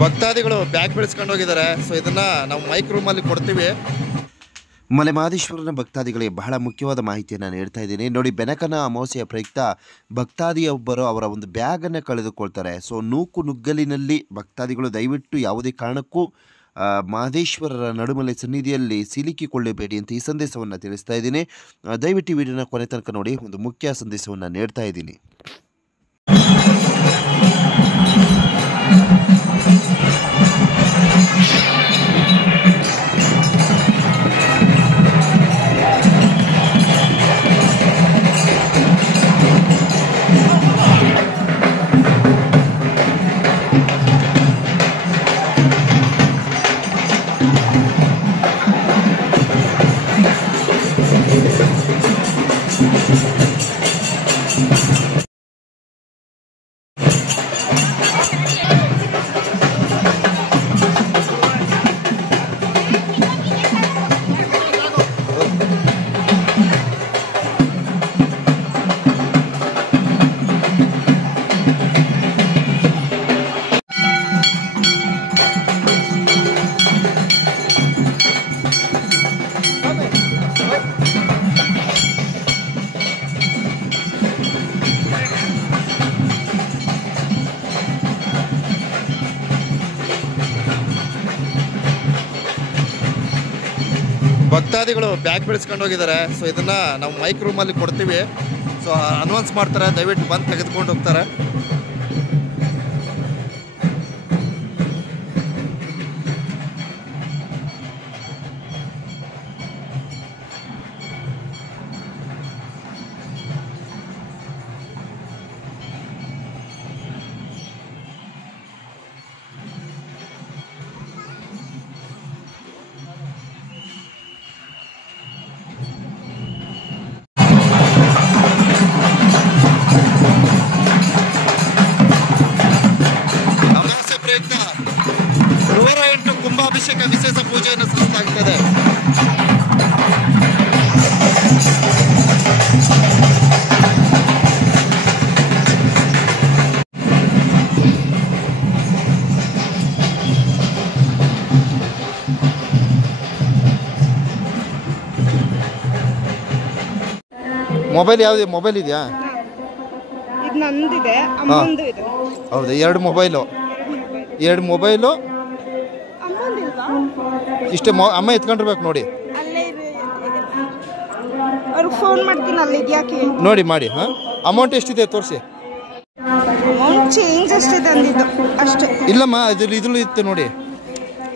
ಭಕ್ತಾದಿಗಳು ಬ್ಯಾಗ್ ಬೆಳೆಸ್ಕೊಂಡು ಹೋಗಿದ್ದಾರೆ. ಸೊ ಇದನ್ನ ನಾವು ಮೈಕ್ ರೂಮಲ್ಲಿ ಕೊಡ್ತೀವಿ. ಮಲೆಮಹದೇಶ್ವರನ ಭಕ್ತಾದಿಗಳಿಗೆ ಬಹಳ ಮುಖ್ಯವಾದ ಮಾಹಿತಿಯನ್ನು ನೀಡ್ತಾ ಇದ್ದೀನಿ ನೋಡಿ. ಬೆನಕನ ಅಮಾವಾಸ್ಯೆಯ ಪ್ರಯುಕ್ತ ಭಕ್ತಾದಿಯೊಬ್ಬರು ಅವರ ಒಂದು ಬ್ಯಾಗನ್ನು ಕಳೆದುಕೊಳ್ತಾರೆ. ಸೊ ನೂಕು ನುಗ್ಗಲಿನಲ್ಲಿ ಭಕ್ತಾದಿಗಳು ದಯವಿಟ್ಟು ಯಾವುದೇ ಕಾರಣಕ್ಕೂ ಮಹದೇಶ್ವರರ ನಡುಮಲೆ ಸನ್ನಿಧಿಯಲ್ಲಿ ಸಿಲುಕಿಕೊಳ್ಳಬೇಡಿ ಅಂತ ಈ ಸಂದೇಶವನ್ನು ತಿಳಿಸ್ತಾ ಇದ್ದೀನಿ. ದಯವಿಟ್ಟು ಈ ವಿಡಿಯೋನ ಕೊನೆ ತನಕ ನೋಡಿ, ಒಂದು ಮುಖ್ಯ ಸಂದೇಶವನ್ನು ನೀಡ್ತಾ ಇದ್ದೀನಿ. ಭಕ್ತಾದಿಗಳು ಬ್ಯಾಗ್ ಬೆಳೆಸ್ಕೊಂಡು ಹೋಗಿದ್ದಾರೆ. ಸೊ ಇದನ್ನ ನಾವು ಮೈಕ್ ರೂಮಲ್ಲಿ ಕೊಡ್ತೀವಿ. ಸೊ ಅನೌನ್ಸ್ ಮಾಡ್ತಾರೆ, ದಯವಿಟ್ಟು ಬಂದು ತೆಗೆದುಕೊಂಡು ಹೋಗ್ತಾರೆ. ಕುಂಭಾಭಿಷೇಕ ವಿಶೇಷ ಪೂಜೆಯನ್ನು ಸಲ್ಲಿಸಲಾಗುತ್ತದೆ. ಮೊಬೈಲ್ ಯಾವ್ದು ಮೊಬೈಲ್ ಇದೆಯಾ? ಇದು ನಂದಿದೆ, ಅಮ್ಮಂದು ಇದೆ. ಹೌದು, ಎರಡು ಮೊಬೈಲು ಇಷ್ಟೇ. ಅಮ್ಮ ಎತ್ಕೊಂಡಿರ್ಬೇಕು ನೋಡಿ. ಅವ್ರಿಗೆ ಫೋನ್ ಮಾಡ್ತೀನಿ, ಅಲ್ಲಿ ಇದೆಯಾಕೆ ನೋಡಿ ಮಾಡಿ. ಹಾಂ, ಅಮೌಂಟ್ ಎಷ್ಟಿದೆ ತೋರಿಸಿ. ಅಮೌಂಟ್ ಚೇಂಜ್ ಎಷ್ಟಿದೆ ಅಂದಿದ್ದು ಅಷ್ಟೇ. ಇಲ್ಲಮ್ಮ, ಇದ್ರಲ್ಲಿ ಇತ್ತು ನೋಡಿ,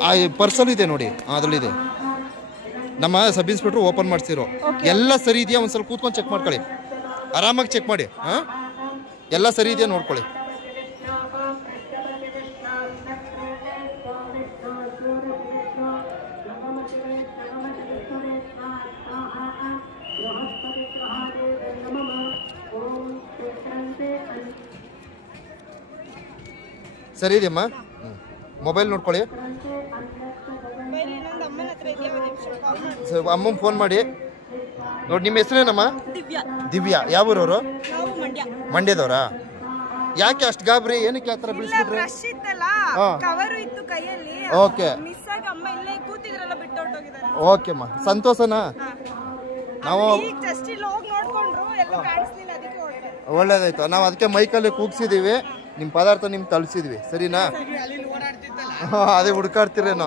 ಆ ಪರ್ಸಲ್ ಇದೆ ನೋಡಿ, ಅದರಲ್ಲಿದೆ. ನಮ್ಮ ಸಬ್ ಇನ್ಸ್ಪೆಕ್ಟ್ರು ಓಪನ್ ಮಾಡಿಸಿರೋ. ಎಲ್ಲ ಸರಿ ಇದೆಯಾ ಒಂದು ಸ್ವಲ್ಪ ಕೂತ್ಕೊಂಡು ಚೆಕ್ ಮಾಡ್ಕೊಳ್ಳಿ, ಆರಾಮಾಗಿ ಚೆಕ್ ಮಾಡಿ. ಹಾಂ, ಎಲ್ಲ ಸರಿ ಇದೆಯಾ ನೋಡ್ಕೊಳ್ಳಿ. ಸರಿ ಇದೆಯಮ್ಮ. ಮೊಬೈಲ್ ನೋಡ್ಕೊಳ್ಳಿ. ಅಮ್ಮಂಗೆ ಫೋನ್ ಮಾಡಿ ನೋಡಿ. ನಿಮ್ಮ ಹೆಸರೇನಮ್ಮ? ದಿವ್ಯಾ. ಯಾವ ಊರವರು? ಮಂಡ್ಯದವರಾ? ಯಾಕೆ ಅಷ್ಟು ಗಾಬರಿ? ಏನಕ್ಕೆ ಆ ಥರ ಬಿಡಿಸ್ಬಿಟ್ರಿ? ಓಕೆ ಓಕೆಮ್ಮ, ಸಂತೋಷನಾ? ನಾವು ಒಳ್ಳೇದಾಯ್ತು. ನಾವು ಅದಕ್ಕೆ ಮೈಕಲ್ಲಿ ಕೂಗ್ಸಿದೀವಿ, ನಿಮ್ಮ ಪದಾರ್ಥ ನಿಮ್ಗೆ ತಳಿಸಿದ್ವಿ. ಸರಿನಾ? ಅದೇ ಹುಡ್ಕಾಡ್ತೀರೇನೋ.